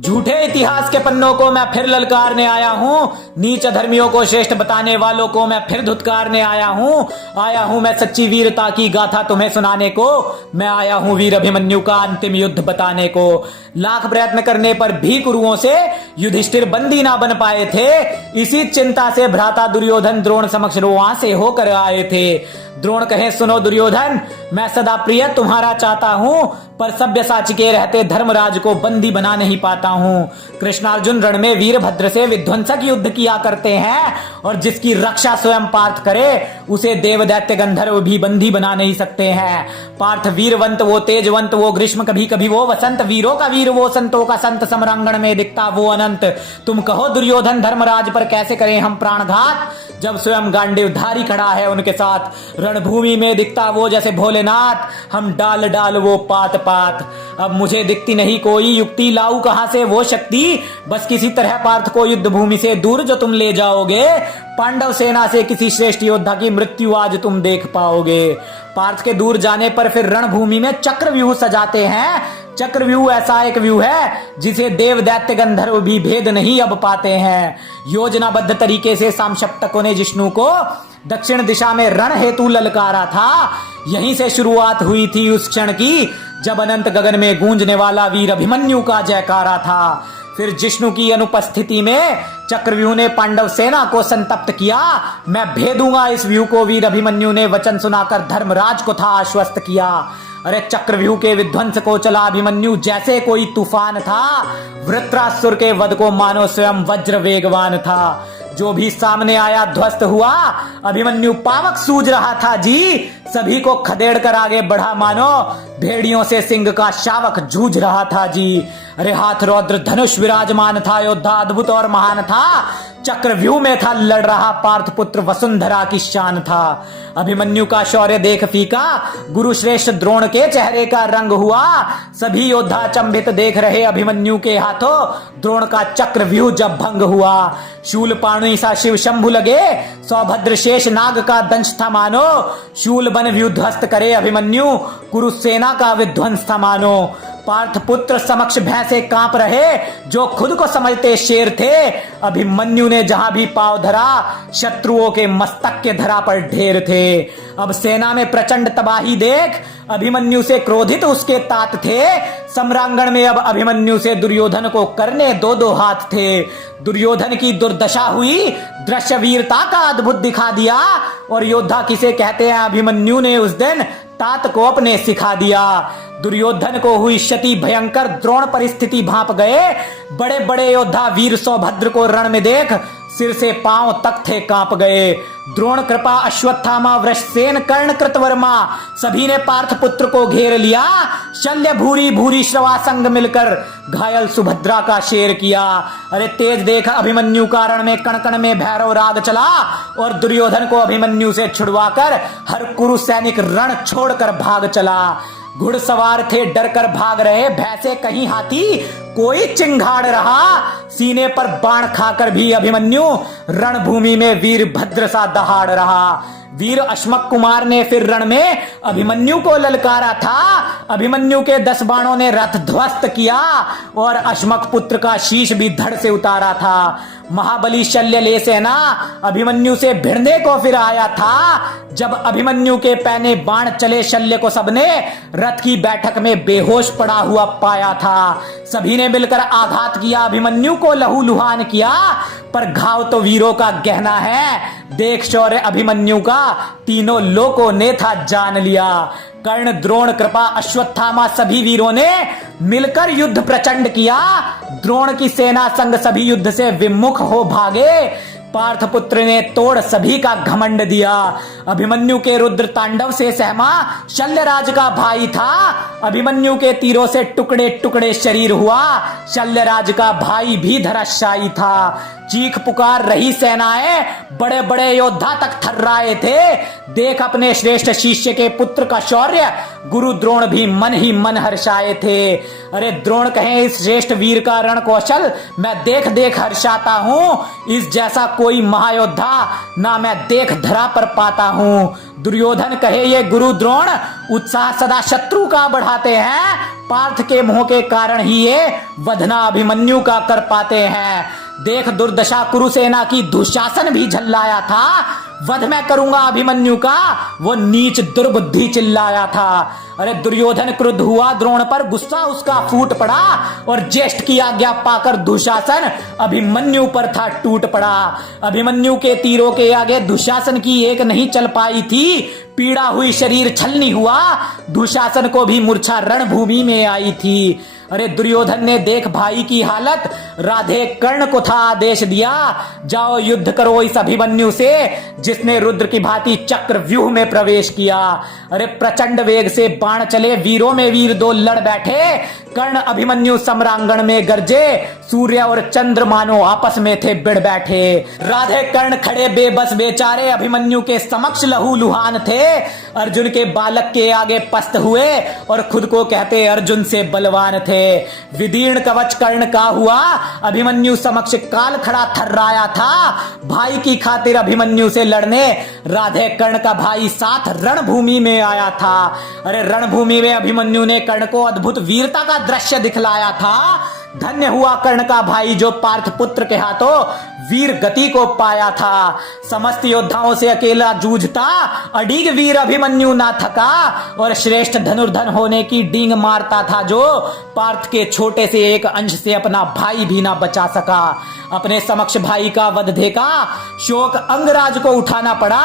झूठे इतिहास के पन्नों को मैं फिर ललकारने आया हूँ। नीच धर्मियों को श्रेष्ठ बताने वालों को मैं फिर धुतकारने आया हूँ मैं सच्ची वीरता की गाथा तुम्हें सुनाने को। मैं आया हूँ वीर अभिमन्यु का अंतिम युद्ध बताने को। लाख प्रयत्न करने पर भी कुरुओं से युधिष्ठिर बंदी ना बन पाए थे। इसी चिंता से भ्राता दुर्योधन द्रोण समक्ष रोआं से होकर आए थे। द्रोण कहे, सुनो दुर्योधन, मैं सदा प्रिय तुम्हारा चाहता हूँ, पर सब्यसाची के रहते धर्मराज को बंदी बना नहीं पाता हूँ। कृष्णार्जुन रण में वीरभद्र से विध्वंसक युद्ध किया करते हैं, और जिसकी रक्षा स्वयं पार्थ करे उसे देव दैत्य गंधर्व भी बंदी बना नहीं सकते हैं। पार्थ वीरवंत वो तेजवंत वो ग्रीष्म कभी कभी वो वसंत, वीरों का वीर वो संतों का संत, समरांगण में दिखता वो अनंत। तुम कहो दुर्योधन धर्मराज पर कैसे करें हम प्राणघात, जब स्वयं गांडीवधारी खड़ा है उनके साथ। रणभूमि में दिखता वो जैसे भोलेनाथ, हम डाल डाल वो पात पात। अब मुझे दिखती नहीं कोई युक्ति, लाऊं कहां से वो शक्ति, बस किसी तरह पार्थ को युद्ध भूमि से दूर जो तुम ले जाओगे। पांडव सेना से किसी श्रेष्ठ योद्धा की मृत्यु आज तुम देख पाओगे। पार्थ के दूर जाने पर फिर रणभूमि में चक्रव्यूह सजाते हैं। चक्रव्यूह ऐसा एक व्यूह है जिसे देव दैत्य गंधर्व भी भेद नहीं अब पाते हैं। योजनाबद्ध तरीके से सामशप्तकों ने जिष्णु को दक्षिण दिशा में रण हेतु ललकारा था। यहीं से शुरुआत हुई थी उस क्षण की जब अनंत गगन में गूंजने वाला वीर अभिमन्यु का जयकारा था। फिर जिष्णु की अनुपस्थिति में चक्रव्यूह ने पांडव सेना को संतप्त किया। मैं भेदूंगा इस व्यूह को, वीर अभिमन्यु ने वचन सुनाकर धर्मराज को था आश्वस्त किया। अरे चक्रव्यूह के विध्वंस को चला अभिमन्यु जैसे कोई तूफान था। वृत्रासुर के वध को मानो स्वयं वज्र वेगवान था। जो भी सामने आया ध्वस्त हुआ। अभिमन्यु पावक सूझ रहा था जी, सभी को खदेड़ कर आगे बढ़ा मानो भेड़ियों से सिंह का शावक जूझ रहा था जी। अरे हाथ रौद्र धनुष विराजमान था, योद्धा अद्भुत और महान था। चक्रव्यूह में था लड़ रहा पार्थ पुत्र, वसुंधरा की शान था। अभिमन्यु का शौर्य देख फीका, गुरु श्रेष्ठ द्रोण के चेहरे का रंग हुआ। सभी योद्धा अचंभित देख रहे अभिमन्यु के हाथों द्रोण का चक्रव्यूह जब भंग हुआ। शूल पाणि सा शिव शंभु लगे, सौभद्र शेष नाग का दंश था मानो। शूल बन व्यू ध्वस्त करे अभिमन्यु, कुरुसेना का विध्वंस था मानो। पार्थ पुत्र समक्ष भैंसे कांप रहे, जो खुद को समझते शेर थे। अभिमन्यु ने जहां भी पांव धरा, शत्रुओं के मस्तक के धरा पर ढेर थे। अब सेना में प्रचंड तबाही देख अभिमन्यु से क्रोधित उसके तात थे। सम्रांगण में अब अभिमन्यु से दुर्योधन को करने दो दो हाथ थे। दुर्योधन की दुर्दशा हुई, दृश्य वीरता का अद्भुत दिखा दिया। और योद्धा किसे कहते हैं अभिमन्यु ने उस दिन तात को अपने सिखा दिया। दुर्योधन को हुई क्षति भयंकर, द्रोण परिस्थिति भांप गए। बड़े बड़े योद्धा वीर सौभद्र को रण में देख सिर से पांव तक थे कांप गए। द्रोण कृपा अश्वत्थामा वृषसेन कर्ण कृतवर्मा सभी ने पार्थ पुत्र को घेर लिया। शल्य भूरी भूरी श्रवा संग मिलकर घायल सुभद्रा का शेर किया। अरे तेज देख अभिमन्यु का रण में कण कण में भैरव राग चला, और दुर्योधन को अभिमन्यु से छुड़वाकर हर कुरु सैनिक रण छोड़कर भाग चला। घुड़सवार थे डर कर भाग रहे, भैंसे कहीं हाथी कोई चिंगाड़ रहा। सीने पर बाण खाकर भी अभिमन्यु रणभूमि में वीरभद्र सा दहाड़ रहा। वीर अश्मक कुमार ने फिर रण में अभिमन्यु को ललकारा था। अभिमन्यु के 10 बाणों ने रथ ध्वस्त किया, और अश्मक पुत्र का शीश भी धड़ से उतारा था। महाबली शल्य ले सेना अभिमन्यु से भिड़ने को फिर आया था। जब अभिमन्यु के पैने बाण चले शल्य को सबने रथ की बैठक में बेहोश पड़ा हुआ पाया था। सभी ने मिलकर आघात किया, अभिमन्यु को लहूलुहान किया, पर घाव तो वीरों का गहना है। देख शौर्य अभिमन्यु का तीनों लोकों ने था जान लिया। कर्ण द्रोण कृपा अश्वत्थामा सभी वीरों ने मिलकर युद्ध प्रचंड किया। द्रोण की सेना संग सभी युद्ध से विमुख हो भागे। पार्थ पुत्र ने तोड़ सभी का घमंड दिया। अभिमन्यु के रुद्र तांडव से सहमा शल्यराज का भाई था। अभिमन्यु के तीरों से टुकड़े टुकड़े शरीर हुआ। शल्यराज का भाई भी धराशायी था। चीख पुकार रही सेनाएं, बड़े बड़े योद्धा तक थर्राए थे। देख अपने श्रेष्ठ शिष्य के पुत्र का शौर्य, गुरु द्रोण भी मन ही मन हर्षाए थे। अरे द्रोण कहें इस श्रेष्ठ वीर का रण कौशल मैं देख देख हर्षाता हूं। इस जैसा कोई महायोद्धा ना मैं देख धरा पर पाता हूं। दुर्योधन कहे ये गुरु द्रोण उत्साह सदा शत्रु का बढ़ाते हैं। पार्थ के मोह के कारण ही ये वधना अभिमन्यु का कर पाते हैं। देख दुर्दशा कुरुसेना की दुशासन भी झल्लाया था। वध मैं करूंगा अभिमन्यु का, वो नीच दुर्बुद्धि चिल्लाया था। अरे दुर्योधन क्रुद्ध हुआ द्रोण पर, गुस्सा उसका फूट पड़ा और ज्येष्ठ की आज्ञा पाकर दुशासन अभिमन्यु पर था टूट पड़ा। अभिमन्यु के तीरों के आगे दुशासन की एक नहीं चल पाई थी। पीड़ा हुई शरीर छलनी हुआ, दुशासन को भी मूर्छा रणभूमि में आई थी। अरे दुर्योधन ने देख भाई की हालत, राधे कर्ण को था आदेश दिया, जाओ युद्ध करो इस अभिमन्यु से जिसने रुद्र की भांति चक्र व्यूह में प्रवेश किया। अरे प्रचंड वेग से बाण चले, वीरों में वीर दो लड़ बैठे। कर्ण अभिमन्यु सम्रांगण में गरजे, सूर्य और चंद्र मानो आपस में थे बिड़ बैठे। राधे कर्ण खड़े बेबस बेचारे, अभिमन्यु के समक्ष लहू लुहान थे। अर्जुन के बालक के आगे पस्त हुए और खुद को कहते अर्जुन से बलवान थे। विदीर्ण कवच कर्ण का हुआ, अभिमन्यु समक्ष काल खड़ा थर्राया था। भाई की खातिर अभिमन्यु से लड़ने राधे कर्ण का भाई साथ रणभूमि में आया था। अरे रणभूमि में अभिमन्यु ने कर्ण को अद्भुत वीरता का दृश्य दिखलाया था। धन्य हुआ कर्ण का भाई जो पार्थ पुत्र के हाथों वीर गति को पाया था। समस्त योद्धाओं से अकेला जूझता अडिग वीर अभिमन्यु ना थका, और श्रेष्ठ धनुर्धन होने की डींग मारता था जो पार्थ के छोटे से एक अंश से अपना भाई भी ना बचा सका। अपने समक्ष भाई का वध देखा, शोक अंगराज को उठाना पड़ा,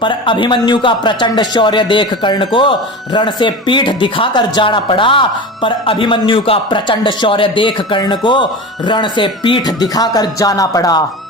पर अभिमन्यु का प्रचंड शौर्य देख कर्ण को रण से पीठ दिखाकर जाना पड़ा। पर अभिमन्यु का प्रचंड शौर्य देख कर्ण को रण से पीठ दिखाकर जाना पड़ा।